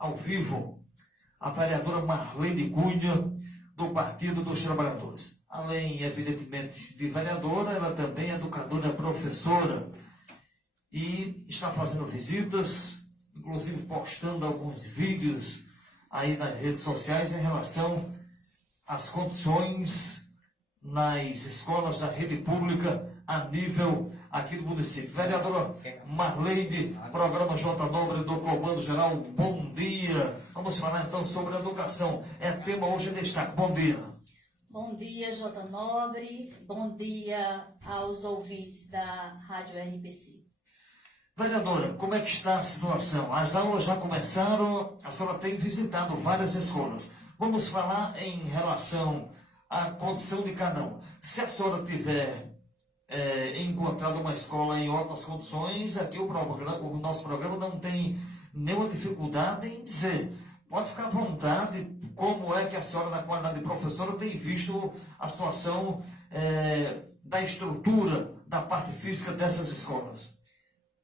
ao vivo a vereadora Marlene Cunha, do Partido dos Trabalhadores. Além, evidentemente, de vereadora, ela também é educadora, professora e está fazendo visitas, inclusive postando alguns vídeos aí nas redes sociais em relação às condições nas escolas da rede pública a nível aqui do município. Vereadora Marlene, programa J Nobre do Comando Geral, bom dia. Vamos falar então sobre educação. É tema hoje em destaque. Bom dia. Bom dia, J Nobre. Bom dia aos ouvintes da Rádio RBC. Vereadora, como é que está a situação? As aulas já começaram, a senhora tem visitado várias escolas. Vamos falar em relação à condição de cada um. Se a senhora tiver encontrado uma escola em ótimas condições, aqui o nosso programa não tem nenhuma dificuldade em dizer. Pode ficar à vontade, como é que a senhora, na qualidade de professora, tem visto a situação da estrutura, da parte física dessas escolas?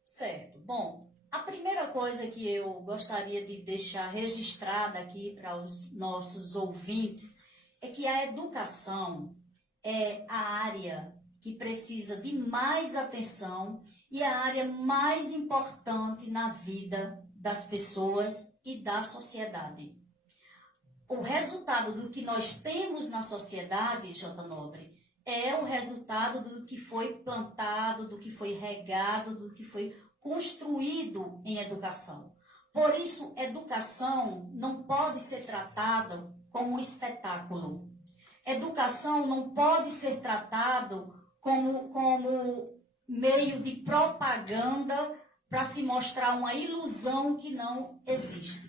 Certo. Bom, a primeira coisa que eu gostaria de deixar registrada aqui para os nossos ouvintes é que a educação é a área que precisa de mais atenção e a área mais importante na vida das pessoas e da sociedade. O resultado do que nós temos na sociedade, J. Nobre, é o resultado do que foi plantado, do que foi regado, do que foi construído em educação. Por isso, educação não pode ser tratada como um espetáculo. Educação não pode ser tratado como meio de propaganda para se mostrar uma ilusão que não existe.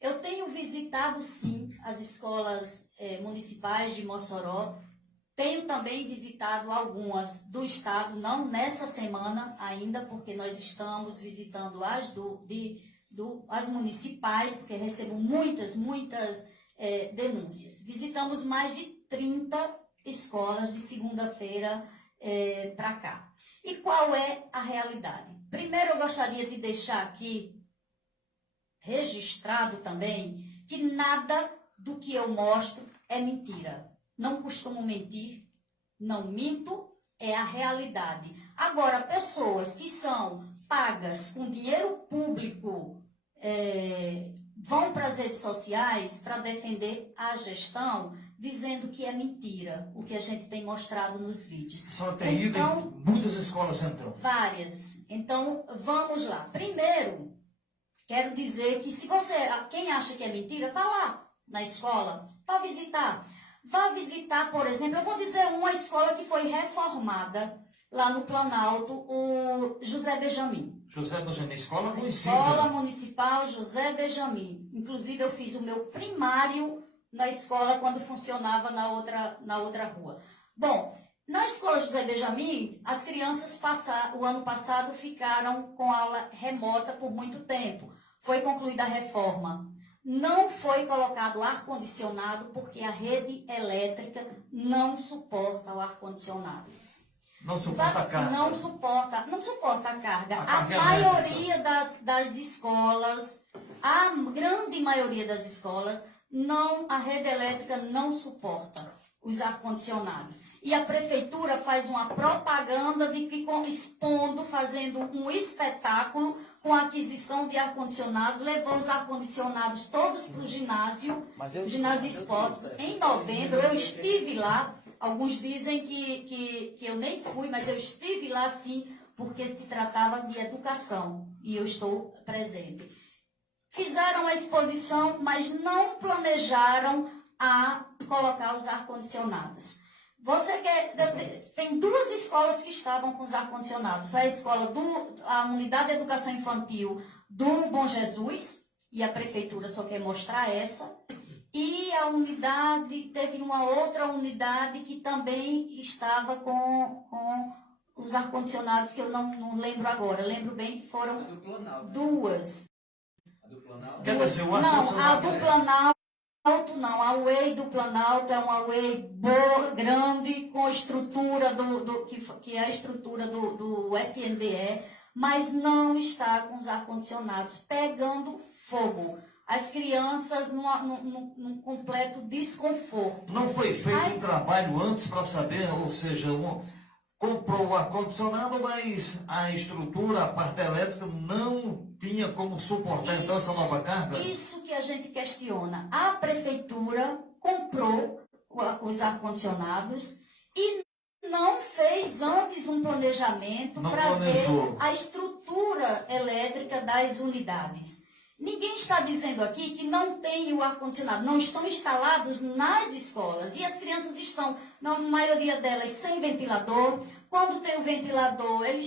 Eu tenho visitado, sim, as escolas municipais de Mossoró. Tenho também visitado algumas do estado, não nessa semana ainda, porque nós estamos visitando as municipais, porque recebo muitas denúncias. Visitamos mais de 30 escolas de segunda-feira para cá. E qual é a realidade? Primeiro, eu gostaria de deixar aqui registrado também que nada do que eu mostro é mentira. Não costumo mentir, não minto, é a realidade. Agora, pessoas que são pagas com dinheiro público vão para as redes sociais para defender a gestão, dizendo que é mentira, o que a gente tem mostrado nos vídeos. A senhora tem ido em muitas escolas, então? Várias. Então, vamos lá. Primeiro, quero dizer que quem acha que é mentira, vá lá na escola, vá visitar. Vá visitar, por exemplo, eu vou dizer uma escola que foi reformada lá no Planalto, o José Benjamin. José Benjamin, escola conhecida. Escola Municipal José Benjamin. Inclusive, eu fiz o meu primário na escola quando funcionava na outra rua. Bom, na escola José Benjamin, as crianças o ano passado ficaram com aula remota por muito tempo. Foi concluída a reforma. Não foi colocado ar-condicionado porque a rede elétrica não suporta o ar-condicionado. Não suporta a carga? Não suporta a carga. A maioria das escolas, a grande maioria das escolas, a rede elétrica não suporta os ar-condicionados. E a prefeitura faz uma propaganda de que fazendo um espetáculo com a aquisição de ar-condicionados, levou os ar-condicionados todos para o ginásio de esportes. Em novembro, eu estive lá. Alguns dizem que eu nem fui, mas eu estive lá sim, porque se tratava de educação e eu estou presente. Fizeram a exposição, mas não planejaram a colocar os ar-condicionados. Tem duas escolas que estavam com os ar-condicionados. Foi a Unidade de Educação Infantil do Bom Jesus, e a prefeitura só quer mostrar essa. E teve uma outra unidade que também estava com os ar-condicionados, que eu não lembro agora. Eu lembro bem que foram duas. A do Planalto? Quer dizer, a do Planalto não. A UEI do Planalto é uma UEI boa, grande, com a estrutura que é a estrutura do FNDE, mas não está com os ar-condicionados pegando fogo. as crianças num completo desconforto. Não foi feito um trabalho antes para saber, ou seja, comprou o ar-condicionado, mas a estrutura, a parte elétrica não tinha como suportar então essa nova carga? Isso que a gente questiona. A prefeitura comprou os ar-condicionados e não fez antes um planejamento para ver a estrutura elétrica das unidades. Ninguém está dizendo aqui que não tem o ar-condicionado, não estão instalados nas escolas. E as crianças estão, na maioria delas, sem ventilador. Quando tem o ventilador, ele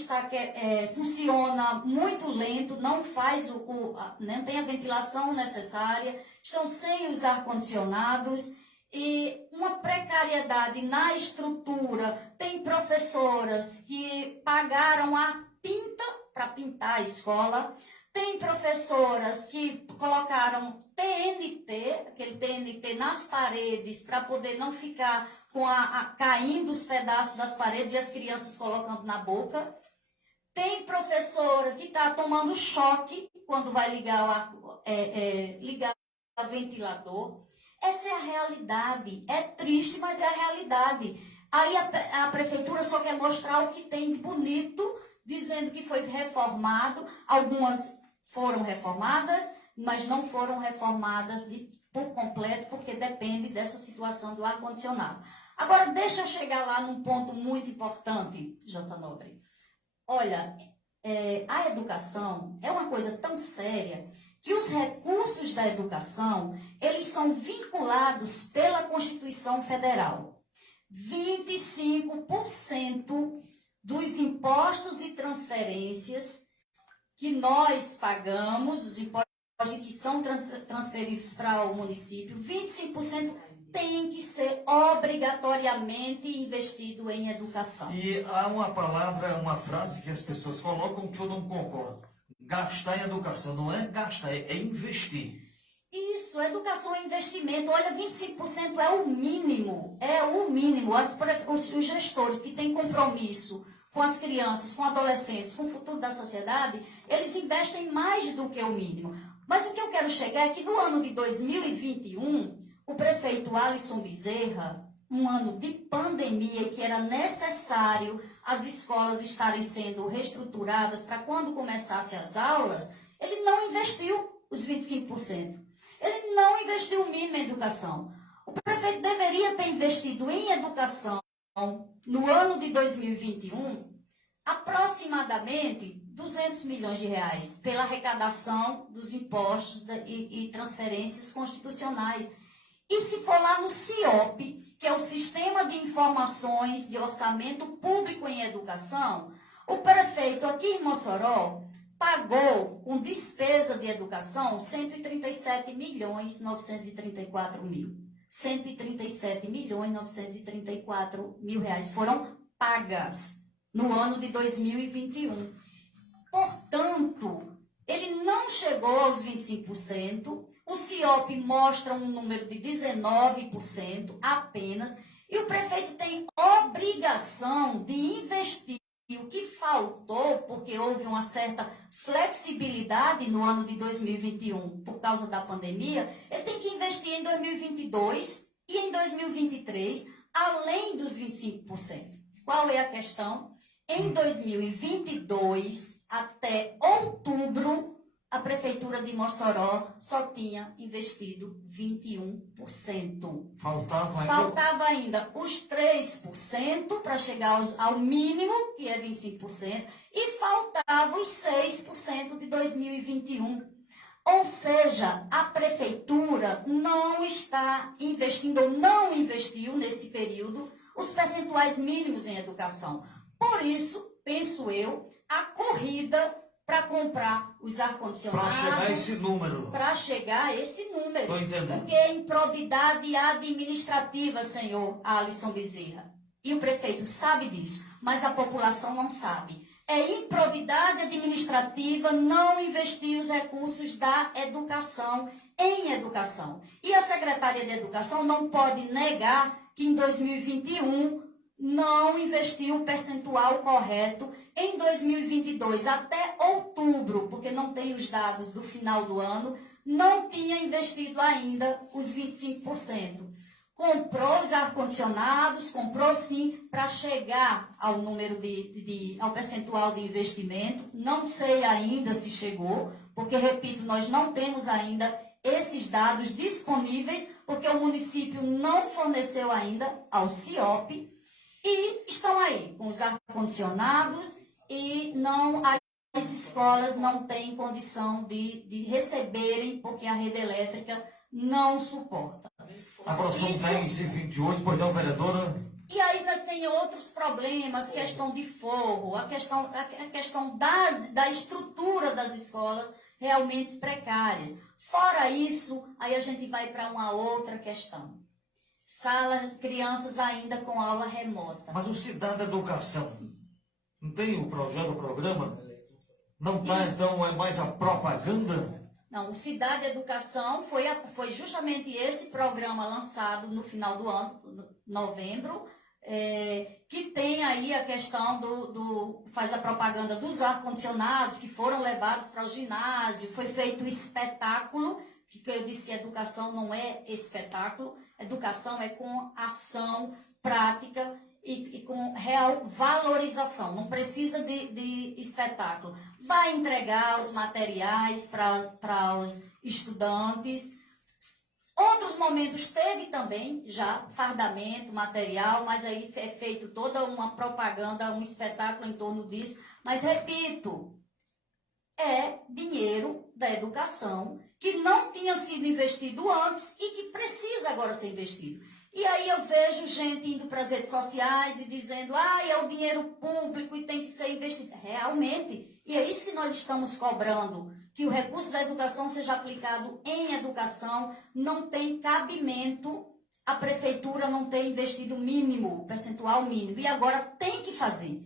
funciona muito lento, não não tem a ventilação necessária, estão sem os ar-condicionados. E uma precariedade na estrutura. Tem professoras que pagaram a tinta para pintar a escola. Tem professoras que colocaram TNT, aquele TNT nas paredes, para poder não ficar caindo os pedaços das paredes e as crianças colocando na boca. Tem professora que está tomando choque quando vai ligar o ventilador. Essa é a realidade. É triste, mas é a realidade. Aí a prefeitura só quer mostrar o que tem de bonito, dizendo que foi reformado. Algumas foram reformadas, mas não foram reformadas por completo, porque depende dessa situação do ar-condicionado. Agora, deixa eu chegar lá num ponto muito importante, J. Nobre. Olha, a educação é uma coisa tão séria que os recursos da educação, eles são vinculados pela Constituição Federal. 25% dos impostos e transferências que nós pagamos, os impostos que são transferidos para o município, 25% tem que ser obrigatoriamente investido em educação. E há uma frase que as pessoas colocam que eu não concordo. Gastar em educação não é gastar, é investir. Isso, educação é investimento. Olha, 25% é o mínimo. É o mínimo. Os gestores que têm compromisso com as crianças, com adolescentes, com o futuro da sociedade, eles investem mais do que o mínimo. Mas o que eu quero chegar é que no ano de 2021, o prefeito Alisson Bezerra, um ano de pandemia, que era necessário as escolas estarem sendo reestruturadas para quando começassem as aulas, ele não investiu os 25%. Ele não investiu o mínimo em educação. O prefeito deveria ter investido em educação no ano de 2021 aproximadamente 200 milhões de reais pela arrecadação dos impostos e transferências constitucionais. E se for lá no CIOP, que é o Sistema de Informações de Orçamento Público em Educação, o prefeito aqui em Mossoró pagou com despesa de educação 137 milhões 934 mil. 137 milhões 934 mil reais foram pagas no ano de 2021. Portanto, ele não chegou aos 25%, o CIOP mostra um número de 19% apenas, e o prefeito tem obrigação de investir o que faltou, porque houve uma certa flexibilidade no ano de 2021 por causa da pandemia, ele tem que investir em 2022 e em 2023, além dos 25%. Qual é a questão? Em 2022, até outubro, a Prefeitura de Mossoró só tinha investido 21%. Faltava ainda os 3% para chegar ao mínimo, que é 25%, e faltava os 6% de 2021. Ou seja, a Prefeitura não está investindo, ou não investiu nesse período, os percentuais mínimos em educação. Por isso, penso eu, a corrida para comprar os ar-condicionados. Para chegar a esse número. Para chegar a esse número. Estou entendendo. Porque é improbidade administrativa, senhor Alisson Bezerra. E o prefeito sabe disso, mas a população não sabe. É improbidade administrativa não investir os recursos da educação em educação. E a secretária de Educação não pode negar que em 2021 não investiu o percentual correto em 2022, até outubro, porque não tem os dados do final do ano, não tinha investido ainda os 25%. Comprou os ar-condicionados, comprou sim, para chegar ao número ao percentual de investimento. Não sei ainda se chegou, porque, repito, nós não temos ainda esses dados disponíveis, porque o município não forneceu ainda ao CIOP, e estão aí com os ar-condicionados e as escolas não têm condição de receberem, porque a rede elétrica não suporta. Agora são 10h28, pois não, vereadora? E ainda tem outros problemas, questão de forro, a questão da estrutura das escolas realmente precárias. Fora isso, aí a gente vai para uma outra questão. Salas, crianças ainda com aula remota. Mas o Cidade da Educação, não tem o projeto, o programa? Não tá, então é mais a propaganda? Não, o Cidade Educação foi justamente esse programa lançado no final do ano, novembro, que tem aí a questão faz a propaganda dos ar-condicionados que foram levados para o ginásio, foi feito um espetáculo, que eu disse que educação não é espetáculo, educação é com ação prática e com real valorização, não precisa de espetáculo. Vai entregar os materiais para os estudantes. Outros momentos teve também já fardamento, material, mas aí é feito toda uma propaganda, um espetáculo em torno disso. Mas, repito, é dinheiro da educação que não tinha sido investido antes e que precisa agora ser investido. E aí eu vejo gente indo para as redes sociais e dizendo, é o dinheiro público e tem que ser investido. Realmente, e é isso que nós estamos cobrando, que o recurso da educação seja aplicado em educação, não tem cabimento, a prefeitura não ter investido o mínimo, o percentual mínimo. E agora tem que fazer,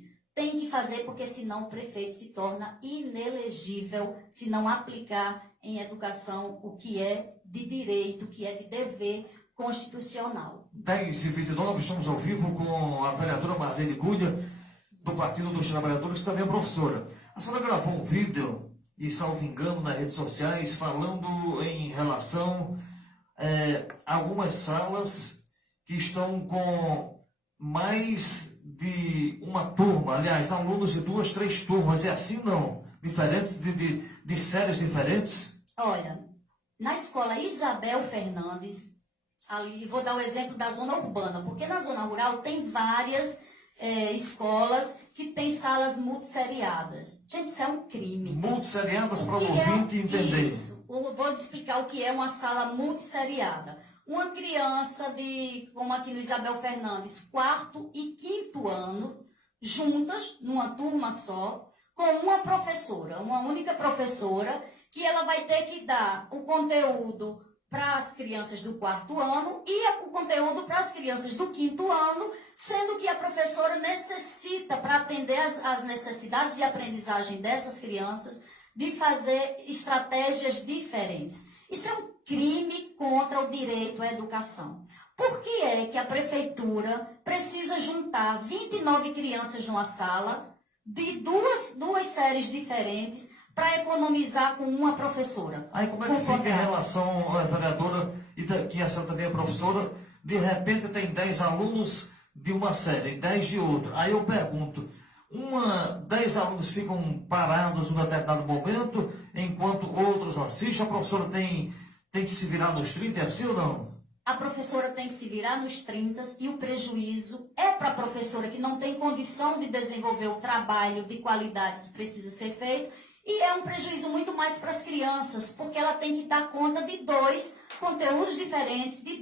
porque senão o prefeito se torna inelegível se não aplicar em educação o que é de direito, o que é de dever constitucional. 10h29, estamos ao vivo com a vereadora Marlene Cunha, do Partido dos Trabalhadores, que também é professora. A senhora gravou um vídeo, e salvo engano, nas redes sociais, falando em relação a algumas salas que estão com mais de uma turma, aliás, alunos de 2, 3 turmas, é assim não? Diferentes, de séries diferentes? Olha, na escola Isabel Fernandes, ali, vou dar o exemplo da zona urbana, porque na zona rural tem várias escolas que têm salas multisseriadas. Gente, isso é um crime. Multisseriadas para o ouvinte entender. Isso. Vou explicar o que é uma sala multisseriada. Uma criança como aqui no Isabel Fernandes, 4º e 5º ano, juntas, numa turma só, com uma professora, uma única professora, que ela vai ter que dar o conteúdo para as crianças do 4º ano e o conteúdo para as crianças do 5º ano, sendo que a professora necessita, para atender as necessidades de aprendizagem dessas crianças, de fazer estratégias diferentes. Isso é um crime contra o direito à educação. Por que é que a prefeitura precisa juntar 29 crianças numa sala, de duas séries diferentes, para economizar com uma professora? Aí como é que fica em relação à vereadora, que essa também é professora, de repente tem 10 alunos de uma série, 10 de outra. Aí eu pergunto, 10 alunos ficam parados num determinado momento, enquanto outros assistem, a professora tem que se virar nos 30, é assim ou não? A professora tem que se virar nos 30 e o prejuízo é para a professora que não tem condição de desenvolver o trabalho de qualidade que precisa ser feito. E é um prejuízo muito mais para as crianças, porque ela tem que dar conta de 2 conteúdos diferentes, de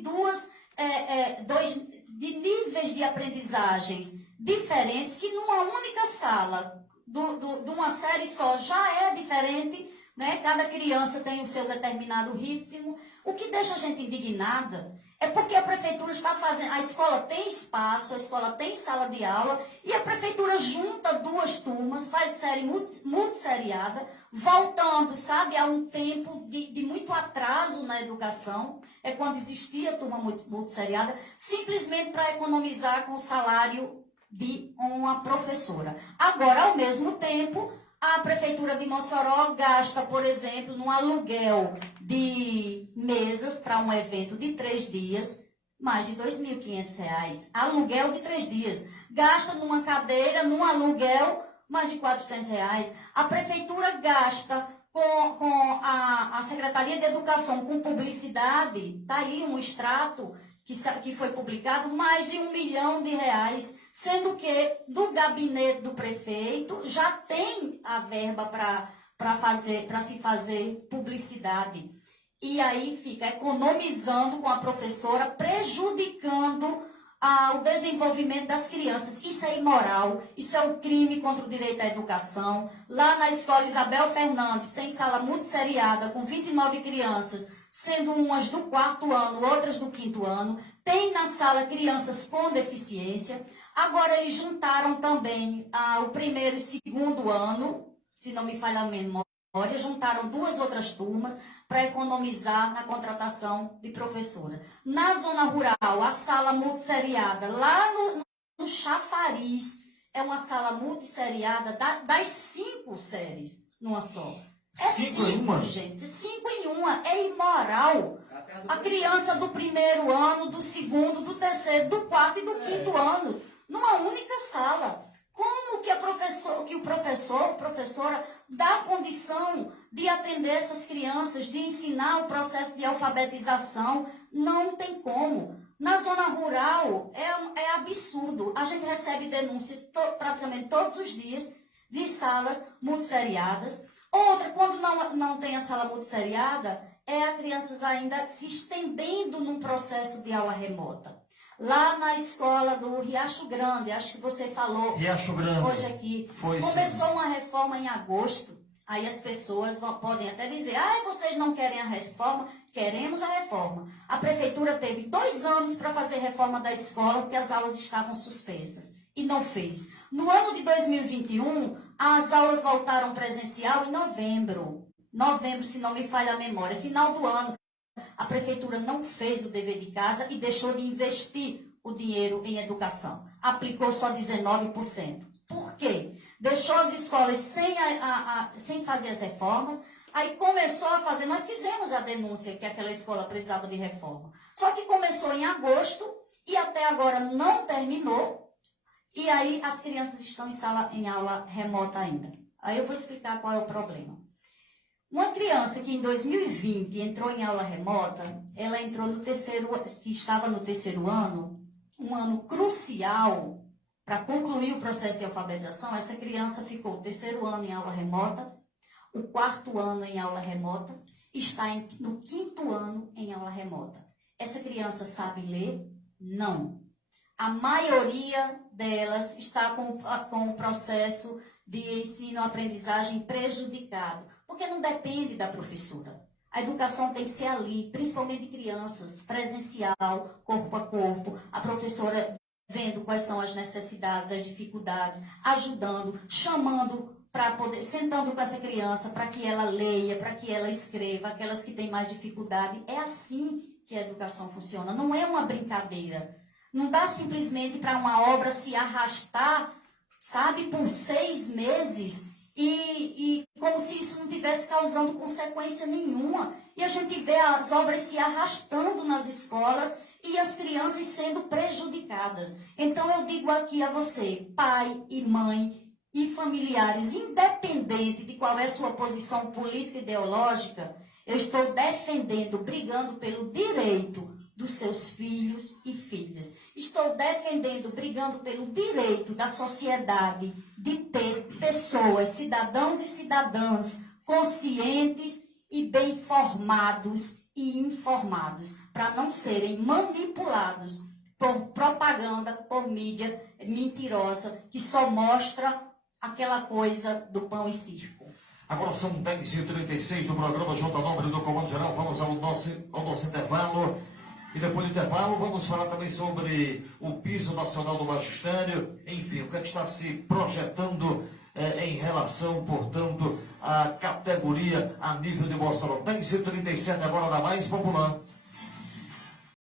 de níveis de aprendizagens diferentes, que numa única sala, de uma série só, já é diferente, né? Cada criança tem o seu determinado ritmo. O que deixa a gente indignada é porque a prefeitura está fazendo, a escola tem espaço, a escola tem sala de aula, e a prefeitura junta 2 turmas, faz série multisseriada, voltando, sabe, a um tempo de muito atraso na educação, é quando existia a turma multisseriada, simplesmente para economizar com o salário de uma professora. Agora, ao mesmo tempo, A Prefeitura de Mossoró gasta, por exemplo, num aluguel de mesas para um evento de 3 dias, mais de R$ 2.500. Aluguel de 3 dias. Gasta numa cadeira, num aluguel, mais de R$ 400. A Prefeitura gasta com a Secretaria de Educação com publicidade, está aí um extrato que foi publicado, mais de R$ 1 milhão, sendo que do gabinete do prefeito já tem a verba para se fazer publicidade. E aí fica economizando com a professora, prejudicando o desenvolvimento das crianças. Isso é imoral, isso é um crime contra o direito à educação. Lá na escola Isabel Fernandes tem sala multisseriada com 29 crianças, sendo umas do 4º ano, outras do 5º ano. Tem na sala crianças com deficiência. Agora eles juntaram também o 1º e 2º ano, se não me falha a memória, juntaram 2 outras turmas para economizar na contratação de professora. Na zona rural, a sala multisseriada, lá no Chafariz, é uma sala multisseriada das 5 séries numa só. É 5 em 1, gente. 5 em 1. É imoral. A criança do 1º ano, do 2º, do 3º, do 4º e do 5º ano, numa única sala. Como que o professora dá condição de atender essas crianças, de ensinar o processo de alfabetização? Não tem como. Na zona rural é absurdo. A gente recebe denúncias praticamente todos os dias de salas multisseriadas. Outra, quando não tem a sala multisseriada, a crianças ainda se estendendo num processo de aula remota. Lá na escola do Riacho Grande, acho que você falou Riacho Grande, hoje aqui, começou uma reforma em agosto. Aí as pessoas podem até dizer, vocês não querem a reforma? Queremos a reforma. A prefeitura teve 2 anos para fazer reforma da escola, porque as aulas estavam suspensas. E não fez. No ano de 2021, as aulas voltaram presencial em novembro. Novembro, se não me falha a memória. Final do ano, a prefeitura não fez o dever de casa e deixou de investir o dinheiro em educação. Aplicou só 19%. Por quê? Deixou as escolas sem fazer as reformas. Aí começou a fazer, nós fizemos a denúncia que aquela escola precisava de reforma. Só que começou em agosto e até agora não terminou. E aí as crianças estão em aula remota ainda. Aí eu vou explicar qual é o problema. Uma criança que em 2020 entrou em aula remota, ela entrou que estava no 3º ano, um ano crucial para concluir o processo de alfabetização. Essa criança ficou o 3º ano em aula remota, o 4º ano em aula remota, está no 5º ano em aula remota. Essa criança sabe ler? Não. A maioria delas está com o processo de ensino-aprendizagem prejudicado, porque não depende da professora. A educação tem que ser ali, principalmente de crianças, presencial, corpo a corpo, a professora vendo quais são as necessidades, as dificuldades, ajudando, chamando para poder, sentando com essa criança para que ela leia, para que ela escreva, aquelas que têm mais dificuldade. É assim que a educação funciona, não é uma brincadeira. Não dá simplesmente para uma obra se arrastar, sabe, por 6 meses e como se isso não estivesse causando consequência nenhuma. E a gente vê as obras se arrastando nas escolas e as crianças sendo prejudicadas. Então eu digo aqui a você, pai e mãe e familiares, independente de qual é sua posição política e ideológica, eu estou defendendo, brigando pelo direito dos seus filhos e filhas. Estou defendendo, brigando pelo direito da sociedade de ter pessoas, cidadãos e cidadãs conscientes e bem formados e informados, para não serem manipulados por propaganda, por mídia mentirosa, que só mostra aquela coisa do pão e circo. Agora são 10h36 do programa Junta Nobre do Comando Geral. Vamos ao nosso intervalo. E depois do intervalo vamos falar também sobre o piso nacional do magistério. Enfim, o que está se projetando em relação, portanto, à categoria a nível de Mossoró. 10h37 agora da mais popular.